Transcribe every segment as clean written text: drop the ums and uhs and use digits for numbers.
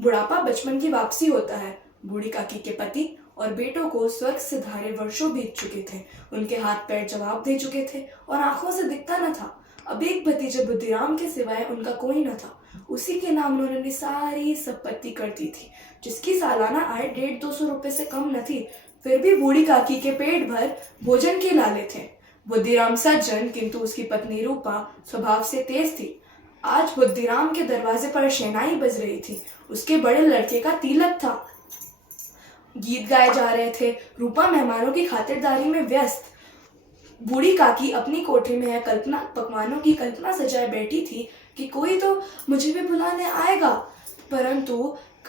बुढ़ापा बचपन की वापसी होता है। बूढ़ी काकी के पति और बेटों को स्वर्ग से धारे वर्षों बीत चुके थे। उनके हाथ पैर जवाब दे चुके थे और आंखों से दिखता न था। अब एक भतीजे बुद्धिराम के सिवाय उनका कोई न था। उसी के नाम उन्होंने सारी संपत्ति कर दी थी, जिसकी सालाना आय 150-200 रुपए से कम न थी। फिर भी बूढ़ी काकी के पेट भर भोजन के लाले थे। बुद्धिराम सज्जन, किंतु उसकी पत्नी रूपा स्वभाव से तेज थी। आज बुद्धिराम के दरवाजे पर शहनाई बज रही थी। उसके बड़े लड़के का तिलक था। गीत गाए जा रहे थे। रूपा मेहमानों की खातिरदारी में व्यस्त। बूढ़ी काकी अपनी कोठरी में पकवानों की कल्पना सजाए बैठी थी कि कोई तो मुझे भी बुलाने आएगा। परंतु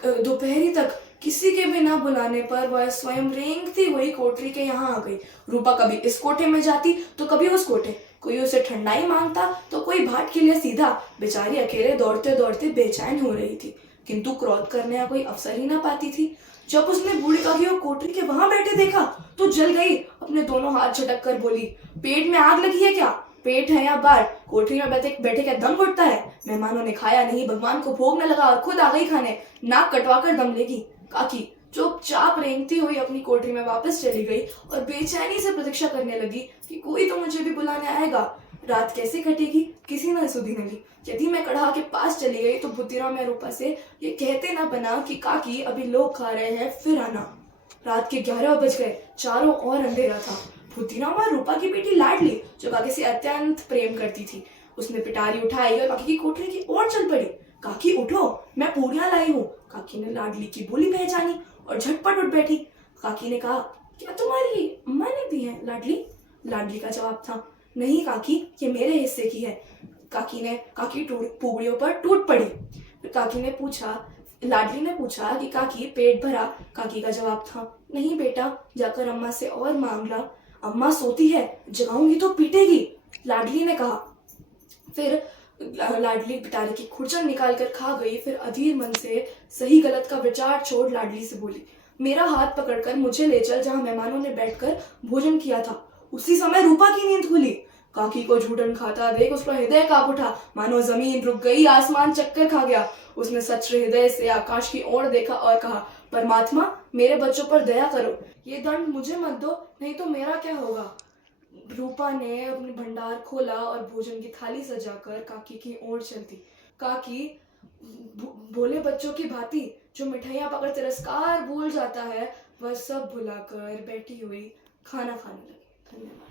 दोपहरी तक किसी के बिना बुलाने पर वह स्वयं रेंगती हुई कोठरी के यहाँ आ गई। रूपा कभी इस कोठे में जाती तो कभी उस कोठे। कोई उसे ठंडाई मांगता तो कोई भाट के लिए सीधा। बेचारी अकेले दौड़ते दौड़ते बेचैन हो रही थी, किंतु क्रोध करने का कोई अवसर ही ना पाती थी। जब उसने बूढ़ी काकी को कोठरी के वहां बैठे देखा तो जल गई। अपने दोनों हाथ झटक कर बोली, पेट में आग लगी है क्या? पेट है या बार? कोठरी में बैठे बैठे क्या दम घुटता है? मेहमानों ने खाया नहीं, भगवान को भोग न लगा और खुद आ गई खाने। नाक कटवा कर दम लेगी। काकी चुपचाप रेंगती हुई अपनी कोठरी में वापस चली गई और बेचैनी से प्रतीक्षा करने लगी कि कोई तो मुझे भी बुलाने आएगा। रात कैसे कटेगी किसी न सुधी नली। यदि मैं कढ़ा के पास चली गई तो बुद्धिराम या रूपा से ये कहते ना बना कि काकी अभी लोग खा रहे हैं, फिर आना। रात के 11 बज गए। चारों ओर अंधेरा था। बुद्धिराम और रूपा की बेटी लाडली, जो काकी से अत्यंत प्रेम करती थी, उसने पिटारी उठाई और काकी की कोठरी की ओर चल पड़ी। काकी उठो, मैं पूरियां लाई हूँ। काकी ने लाडली की बोली पहचानी और झटपट उठ बैठी। काकी ने कहा, क्या तुम्हारी अम्मा ने दी है लाडली? लाडली का जवाब था, नहीं काकी, ये मेरे हिस्से की है। काकी पूरियों पर टूट पड़ी। फिर लाडली ने पूछा कि काकी पेट भरा? काकी का जवाब था, नहीं बेटा, जाकर अम्मा से और मांग ला। अम्मा सोती है, जगाऊंगी तो पीटेगी, लाडली ने कहा। फिर लाडली पिटारी की खुरचन निकाल कर खा गई। फिर अधीर मन से सही गलत का विचार छोड़ लाडली से बोली, मेरा हाथ पकड़कर मुझे ले चल जहां मेहमानों ने बैठकर भोजन किया था। उसी समय रूपा की नींद खुली। काकी को झूठन खाता देख उसका हृदय कांप उठा, मानो जमीन रुक गई, आसमान चक्कर खा गया। उसने सच्चे हृदय से आकाश की ओर देखा और कहा, परमात्मा, मेरे बच्चों पर दया करो, ये दंड मुझे मत दो, नहीं तो मेरा क्या होगा। रूपा ने अपनी भंडार खोला और भोजन की थाली सजाकर काकी की ओर चलती। काकी भोले बच्चों की भांति जो मिठाइयां पकड़ तिरस्कार भूल जाता है, वह सब भुलाकर बैठी हुई खाना खाने लगी। धन्यवाद।